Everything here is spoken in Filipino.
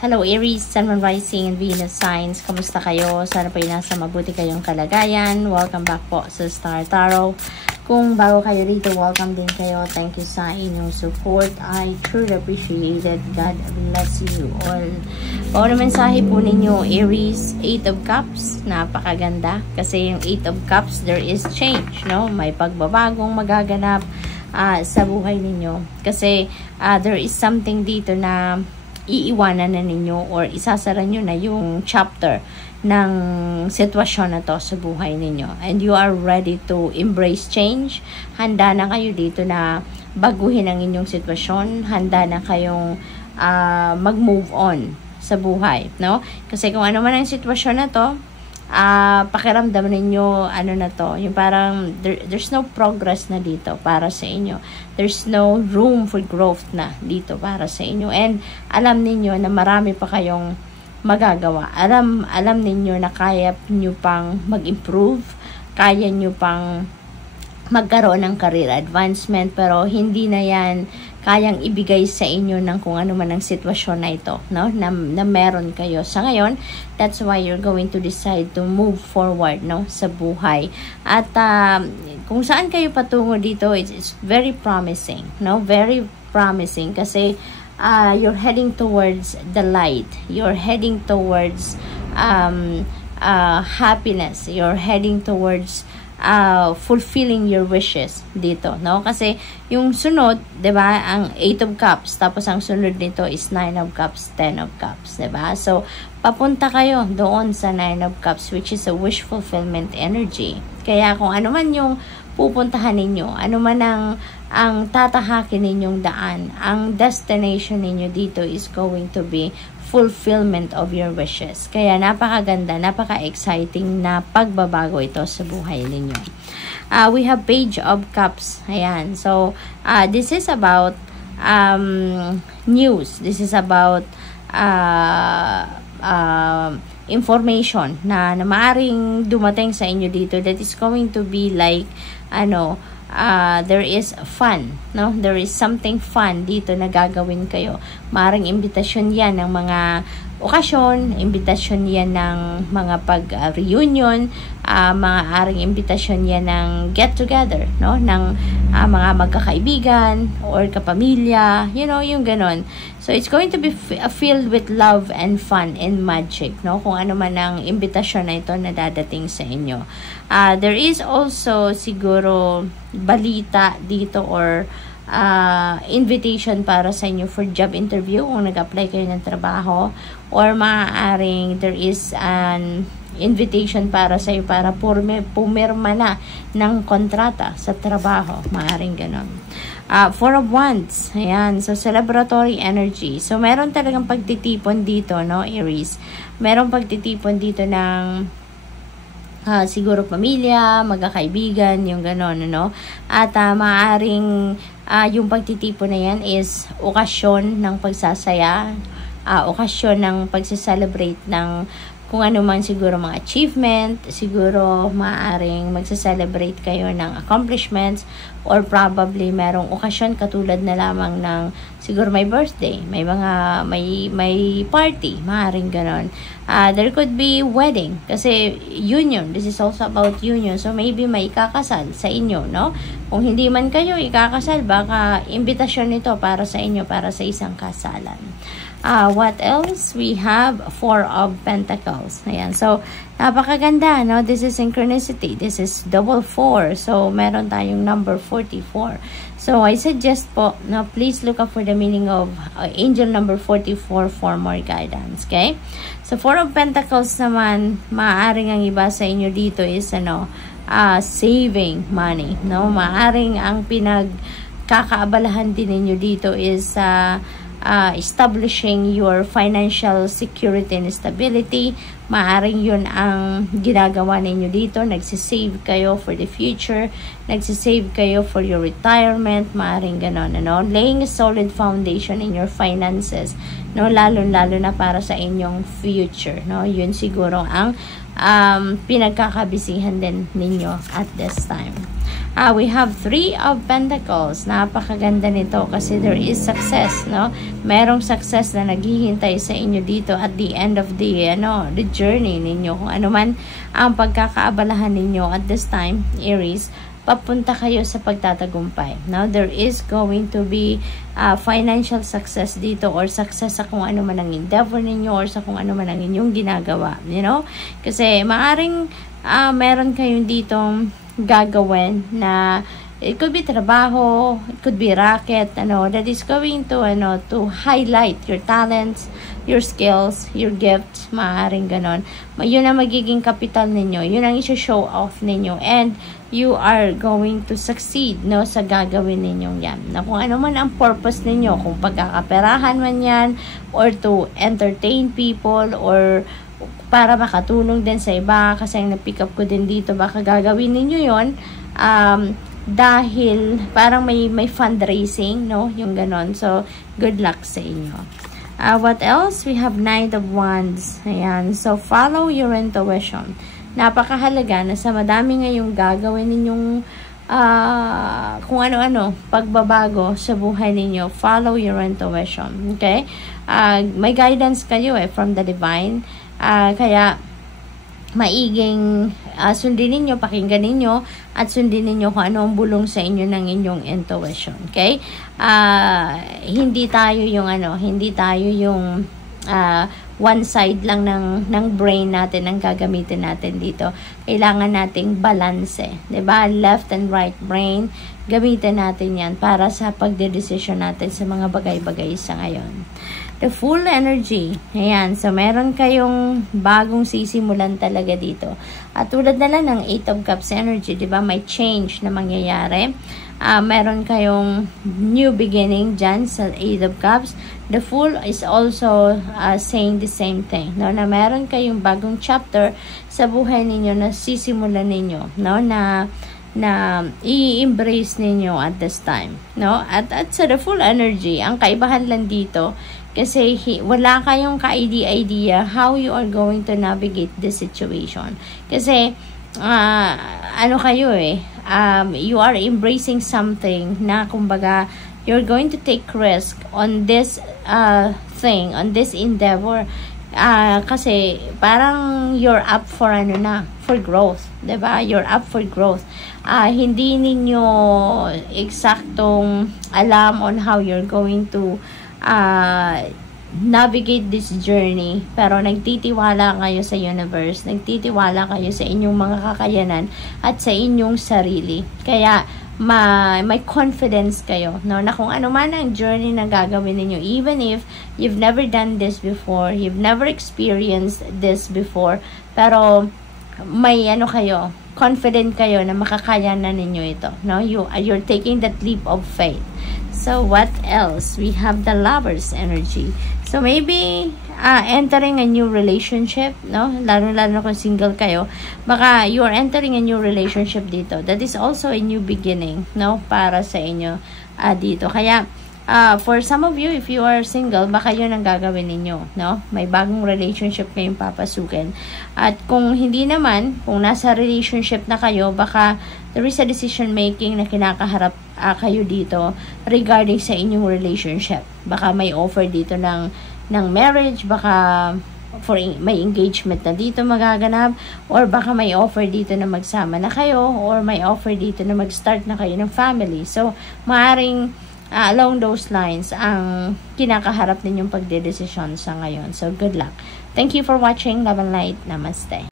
Hello Aries, Sun, Moon, Rising, and Venus signs. Kamusta kayo? Sana po nasa mabuti kayong kalagayan. Welcome back po sa Star Tarot. Kung bago kayo dito, welcome din kayo. Thank you sa inyong support. I truly appreciate it. God bless you all. Paano mensahe po ninyo, Aries? 8 of Cups. Napakaganda. Kasi yung 8 of Cups, there is change. No? May pagbabagong magaganap sa buhay ninyo. Kasi there is something dito na iiwanan na ninyo or isasara nyo na yung chapter ng sitwasyon na to sa buhay ninyo. And you are ready to embrace change. Handa na kayo dito na baguhin ang inyong sitwasyon. Handa na kayong mag-move on sa buhay. No? Kasi kung ano man ang sitwasyon na to, pakiramdam ninyo, ano na to, yung parang there's no progress na dito para sa inyo. There's no room for growth na dito para sa inyo. And alam ninyo na marami pa kayong magagawa. Alam ninyo na kaya nyo pang mag-improve, kaya nyo pang magkaroon ng career advancement, pero hindi na yan kayang ibigay sa inyo ng kung ano man ang sitwasyon na ito, no? Na meron kayo sa ngayon. That's why you're going to decide to move forward, no, sa buhay. At kung saan kayo patungo dito, it's very promising, no? Very promising kasi you're heading towards the light. You're heading towards happiness. You're heading towards fulfilling your wishes dito, no? Kasi yung sunod, 'di ba, ang 8 of Cups, tapos ang sunod nito is 9 of Cups, 10 of Cups, 'di ba? So papunta kayo doon sa 9 of Cups, which is a wish fulfillment energy. Kaya kung ano man yung pupuntahan ninyo, ano man ang tatahakin ninyong daan, ang destination ninyo dito is going to be fulfillment of your wishes. Kaya napakaganda, napaka-exciting na pagbabago ito sa buhay ninyo. We have Page of Cups. Ayan. So, this is about news. This is about information na maaring dumating sa inyo dito that is going to be like, there is fun, no? There is something fun dito na gagawin kayo. Maring imbitasyon yan ng mga okasyon, imbitasyon yan ng mga pag-reunion, maaaring imbitasyon yan ng get-together, no? Ng mga magkakaibigan or kapamilya, yung ganon. So, it's going to be filled with love and fun and magic, no? Kung ano man ang imbitasyon na ito na dadating sa inyo. There is also siguro balita dito or invitation para sa inyo for job interview kung nag-apply kayo ng trabaho, or maaaring there is an invitation para sa iyo para pumirma na ng kontrata sa trabaho. Maaaring ganon. 4 of Wands. Ayan. So, celebratory energy. So, meron talagang pagtitipon dito, no, Aries? Meron pagtitipon dito ng siguro pamilya, magkakaibigan, yung ganon, no? At maaaring yung pagtitipon na yan is okasyon ng pagsasaya, okasyon ng pagsaselebrate ng kung ano man siguro mga achievement, siguro maaaring magsaselebrate kayo ng accomplishments, or probably merong okasyon katulad na lamang ng siguro may birthday, may party, maaaring ganon. There could be wedding, kasi union, this is also about union, so maybe may ikakasal sa inyo, no? Kung hindi man kayo ikakasal, baka imbitasyon nito para sa inyo, para sa isang kasalan. What else? We have 4 of Pentacles. Ayan. So, napakaganda, no? This is synchronicity. This is double 4. So, meron tayong number 44. So, I suggest po, no, please look up for the meaning of angel number 44 for more guidance. Okay? So, 4 of Pentacles naman, maaaring ang iba sa inyo dito is, saving money, no? Maaaring ang pinagkakaabalahan din ninyo dito is, establishing your financial security and stability. Maaring yun ang ginagawa ninyo dito. Nagsisave kayo for the future. Nagsisave kayo for your retirement. Maaring ganon, Laying a solid foundation in your finances, no? Lalo na para sa inyong future, no? Yun siguro ang pinagkakabisihan din ninyo at this time. We have 3 of Pentacles. Napakaganda nito kasi there is success, no? Merong success na naghihintay sa inyo dito at the end of the journey ninyo. Kung ano man ang pagkakaabalahan ninyo at this time, Aries, papunta kayo sa pagtatagumpay. Now, there is going to be financial success dito or success sa kung ano man ang endeavor ninyo or sa kung ano man ang inyong ginagawa. You know? Kasi maaring meron kayong ditong gagawin na it could be trabaho, it could be racket, that is going to highlight your talents, your skills, your gifts, maaaring ganon. Yun ang magiging kapital ninyo, yun ang i-show off ninyo, and you are going to succeed, sa gagawin ninyong yan. Na kung ano man ang purpose ninyo, kung pagkakaperahan man yan, or to entertain people, or para makatulong din sa iba, kasi ang na-pick up ko din dito, baka gagawin ninyo yon dahil parang may fundraising, yung ganon. So, good luck sa inyo. What else? We have Knight of Wands. Ayan. So, follow your intuition. Napakahalaga na sa madami ngayong gagawin ninyong kung ano-ano, pagbabago sa buhay ninyo, follow your intuition. Okay? May guidance kayo from the divine. Kaya maiging sundin ninyo, pakinggan ninyo, at sundin ninyo kung ano ang bulong sa inyo ng inyong intuition. Okay? Hindi tayo yung one side lang ng brain natin ang gagamitin natin dito. Kailangan nating balance, 'di ba? Left and right brain, gamitin natin 'yan para sa pagdedesisyon natin sa mga bagay-bagay sa ngayon. The full energy. Ayan. So, meron kayong bagong sisimulan talaga dito. At tulad na lang ng 8 of Cups energy, di ba? May change na mangyayari. Meron kayong new beginning dyan sa 8 of Cups. The Fool is also saying the same thing. No? Na meron kayong bagong chapter sa buhay ninyo na sisimulan ninyo. No? Na i-embrace ninyo at this time. No? At sa the full energy, ang kaibahan lang dito, kasi wala kayong ka-idea how you are going to navigate this situation. Kasi, you are embracing something na, kumbaga, you're going to take risk on this thing, on this endeavor. Kasi, parang you're up for for growth. Diba? You're up for growth. Hindi ninyo eksaktong alam on how you're going to navigate this journey, pero nagtitiwala kayo sa universe, nagtitiwala kayo sa inyong mga kakayanan at sa inyong sarili. Kaya may confidence kayo, no, na kung ano man ang journey na gagawin niyo, even if you've never done this before, you've never experienced this before, pero may kayo, confident kayo na makakayanan ninyo ito, no? You're taking that leap of faith. So, what else? We have the Lovers energy. So, maybe, entering a new relationship, no? Lalo-lalo kung single kayo. Baka, you are entering a new relationship dito. That is also a new beginning, no? Para sa inyo dito. Kaya, for some of you, if you are single, baka yun ang gagawin ninyo, no? May bagong relationship kayong papasukin. At kung hindi naman, kung nasa relationship na kayo, baka there is a decision making na kinakaharap kayo dito regarding sa inyong relationship. Baka may offer dito ng marriage, baka may engagement na dito magaganap, or baka may offer dito na magsama na kayo, or may offer dito na mag-start na kayo ng family. So, maaring along those lines ang kinakaharap ninyong pagdedesisyon sa ngayon. So, good luck. Thank you for watching. Love and light. Namaste.